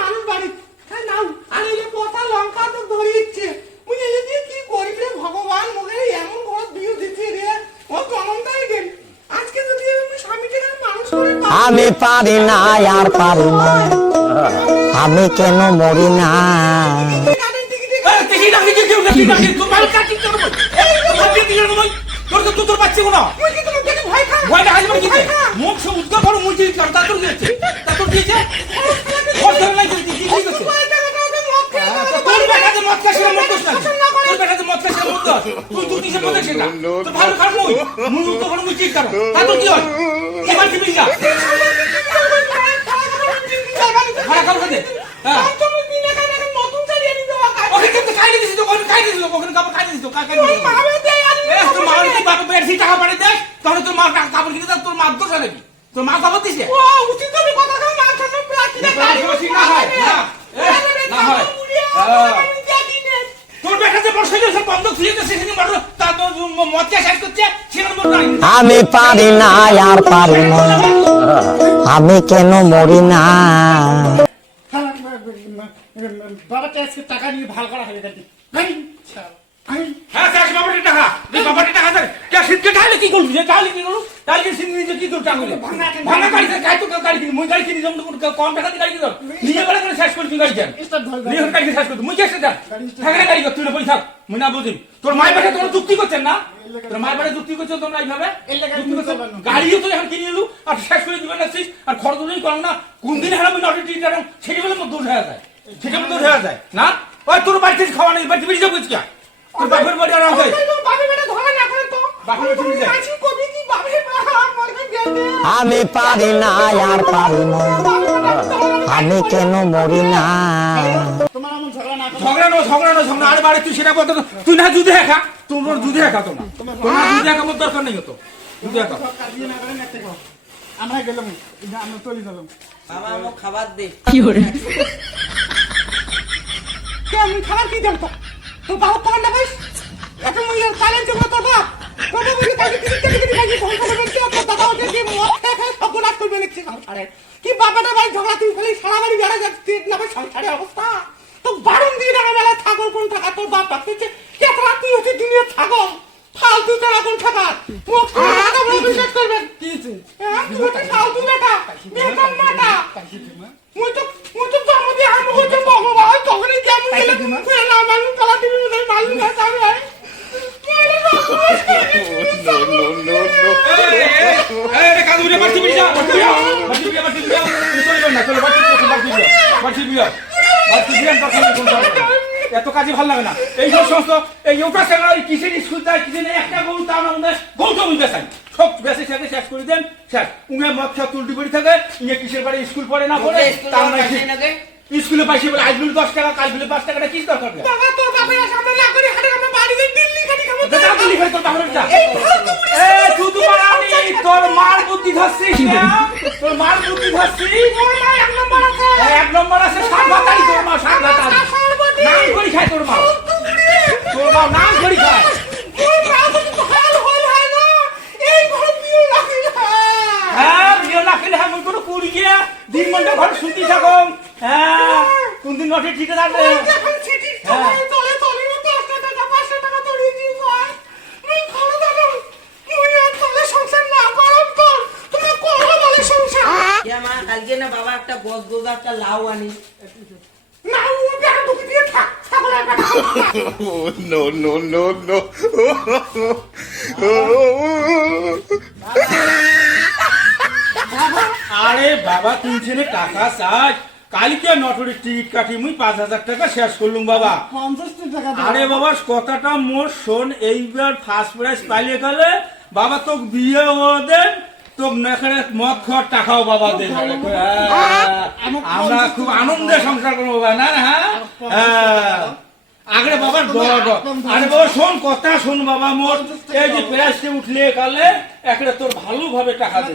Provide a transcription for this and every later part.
মানুষ বাড়ি নাও আনিলে কথা লঙ্কা তো ধরিয়েছে বুঝে কি করিবে ভগবান মুখে এমন বড় বিয়ে দিতে রে ও জনমটাই গেল আজকে যদি আমি স্বামীকে মানুষ করে আমি পারি না আর পারি না আমি কেন মরি না তোর বাচ্চা কোনো ভয় না হাজবার কি মুখ সব উদ্গার করো মুখ দিয়ে কর তাতর দিয়েছে তাতর দিয়েছে ওর ধরে নাই দিদি কি হইছে তোর বেটাতে মত কাশির মত দোষ না তোর বেটাতে মত কাশির মত দোষ তুই তুই কিসে মত কাশিস না তো ভালো কার মুই মুই তো ভালো মুই ঠিক করো তাতর কি হয় এবার কি বিজা ভাড়া কাল কাটে হ্যাঁ তুমি বিনা কানে নতুন চালিয়ে নিতে ওকে কিন্তু খাইলে দিছি তো ওকে খাইলে দিছি ওকে কাপড় খাইলে দিছি তো কাকে দিছি মাবে দে আর তোর মা কি বাবা বেরছি টাকা পারে দে তাহলে তোর মা কাপড় কিনে দাও তোর মা দোষ নাকি তোর মা খবর দিছে ও উচিত করে কথা কও মা সামনে প্রাচীন গাড়ি বসি না হয় না হয় তোর বেটা যে বসে গেছে বন্ধ খুলে গেছে সেখানে মারলো তা তো মদ শেষ করছে সেখানে মত নাই আমি পারি না আর পারি না আমি কেন মরি না বাবা আজকে টাকা নিয়ে ভাল করা হয়ে গেছে হ্যাঁ চাষ বাবাটি টাকা তুই বাবাটি টাকা দে কে সিটকে ঢালে কি করবি ঢালে কি করু ঢালে কি সিট নিয়ে কি করু টাকা ভাঙা গাড়ি গাড়ি তো গাড়ি কিনি মুই গাড়ি কিনি জম কম টাকা দিয়ে গাড়ি কিনো নিয়ে বলে করে শেষ করবি গাড়ি কেন নিয়ে গাড়ি শেষ করবি মুই কেসে যা থাকলে গাড়ি কর তুই না পয়সা মুই না বুঝিম তোর মায়ের বাসা তোর যুক্তি করছেন না তোর মায়ের বাসা যুক্তি করছেন তোমরা এইভাবে গাড়িও তো এখন কিনে এলু আর শেষ করে দিবেন না আর খরচ নেই করো না কোন দিন হারা মুই নটি টিট আর সেটা বলে মত দোষ হয়ে যায় সেটা মত দোষ হয়ে যায় না ওই তোর বাড়িতে খাওয়া নেই বাড়িতে বেরিয়ে যাবো কি তোর বাপের বাড়ি আর আছে বাপের বেটা ধরে না করে তো বাপের বাড়ি চলে যায় মাছি কবি কি বাপের মরবে গেলে আমি পারি না আর পারি না আমি কেন মরি না তোমার এমন ঝগড়া না আরে বাড়ি তুই সেটা বলতো তুই না দুধে খা তোমার দুধে খা তোমার দুধে খা মত দরকার নেই তো দুধে খা কাজিয়ে না করেন একটা কথা আমরা গেলাম আমরা চলে গেলাম বাবা আমাকে খাবার দে কি করে আমি খাবার কি দেব তো বাবা খাবার না পাইস এখন মুই চালেন চোখ তো বাপ কোন মুই কাজে কি কাজে ফোন করে বলছি তো দাদা ওকে কি মত খায় সব গোলাট করবে নাকি সংসারে কি বাবাটা ভাই ঝগড়া তুই খালি সারা বাড়ি বেড়া যাচ্ছে না ভাই সংসারের অবস্থা তো বারণ দিয়ে রাখা বেলা ছাগল কোন টাকা তোর বাপ পাচ্ছে কেত রাতি হচ্ছে দিনে ছাগল ফালতু টাকা কোন টাকা মুখ টাকা বলে বিশ্বাস করবেন কি হ্যাঁ তুই তো ফালতু বেটা বেতন মাটা মুই তো জন্ম দিয়ে আমি হচ্ছে বাবা তখনই কেমন গেলে না মানুষ তালা টিভি মধ্যে মালু না যাবে এই কাদুরে বাড়ি বিড়ি যা বাড়ি যা চলে না চলে বাড়ি এত কাজে ভালো লাগে না এই সমস্ত এই ওটা সেনা কিসের স্কুল যায় কিসে নেই একটা গরু তার মধ্যে গৌতম বুঝতে চাই সব বেশি সাথে শেষ করে দেন শেষ উঙে মদ সব তুলটি পড়ি থাকে ইয়ে কিসের বাড়ি স্কুল পড়ে না পড়ে তার মানে স্কুলে পাইছে বলে আজ বিল 10 টাকা কাল বিলে 5 টাকাটা কি দরকার বাবা তোর বাপের সামনে না করে হাটে আমরা বাড়িতে দিল্লি খাটি খাবো দাদা দিল্লি খাই তোর বাপের যা এ তুই মারানি তোর মার বুদ্ধি ধরছিস না তোর মার বুদ্ধি ধরছিস ওর মা এক নম্বর আছে এক নম্বর আছে সাতভাতারি তোর মা সাতভাতারি নাম করে খায় তোর মা তোর মা নাম করে খায় ওই মা তো হাল হয় না এই ঘর বিয়ে লাগি হ্যাঁ বিয়ে লাগলে হ্যাঁ মুই কোনো কুড়ি গিয়া দিন মন্ডে ঘর শুনতে থাকো হ্যাঁ কোন দিন নটে ঠিক আছে এখন চিঠি চলে চলে 10 টাকা 500 টাকা তো রিজি হয় মুই খাওয়া দাও মুই আর তোলে সংসার না গরম কর তুমি করো বলে সংসার কে মা কালকে না বাবা একটা গজ গজা একটা লাউ আনি না ও বেটা ঢুকে দিয়ে থাক ছাগলের বেটা no. আরে বাবা তুই ছেলে টাকা চাস কালকে নটরি টিকিট কাটি মুই 5000 টাকা শেষ করলুম বাবা 50 টাকা আরে বাবা কথাটা মোর শোন এইবার ফার্স্ট প্রাইজ পাইলে গেলে বাবা তোক বিয়ে দেন তোক নেখানে মদ খাওয়ার টাকাও বাবা দেন আমরা খুব আনন্দে সংসার করবো বাবা না হ্যাঁ আগরে বাবার আরে বাবা শোন কথা শোন বাবা মোর এই যে প্যাসে উঠলে কালে একটা তোর ভালোভাবে টাকা দে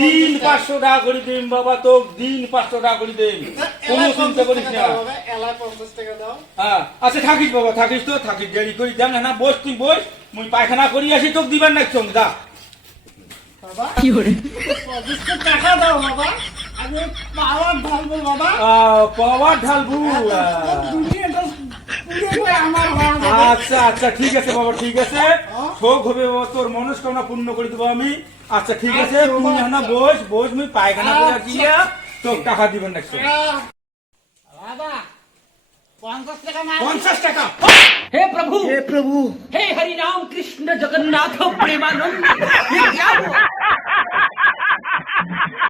দিন 500 টাকা করে দিম বাবা তো দিন 500 টাকা করে দিম কোনো চিন্তা করিস না হ্যাঁ আচ্ছা থাকিস বাবা থাকিস তো থাকিস দেরি করি দেন না বস তুই বস মুই পায়খানা করি আসি তোকে দিবার না চং দা বাবা 25 টাকা দাও বাবা আমি পাওয়ার ঢালবো বাবা পাওয়ার ঢালবু দুনিয়াটা পুরো আমার হওয়ার বাবা। আচ্ছা আচ্ছা ঠিক আছে বাবা ঠিক আছে শোক হবে বাবা তোর মনস্কামনা পূর্ণ করে দেবো আমি আচ্ছা ঠিক আছে তুই না বস বস মুই পায়খানা করে আসি তোর টাকা দিবেন না বাবা 50 টাকা মার 50 টাকা हे प्रभु हे हरि राम कृष्ण जगन्नाथ प्रेमानंद ये क्या हुआ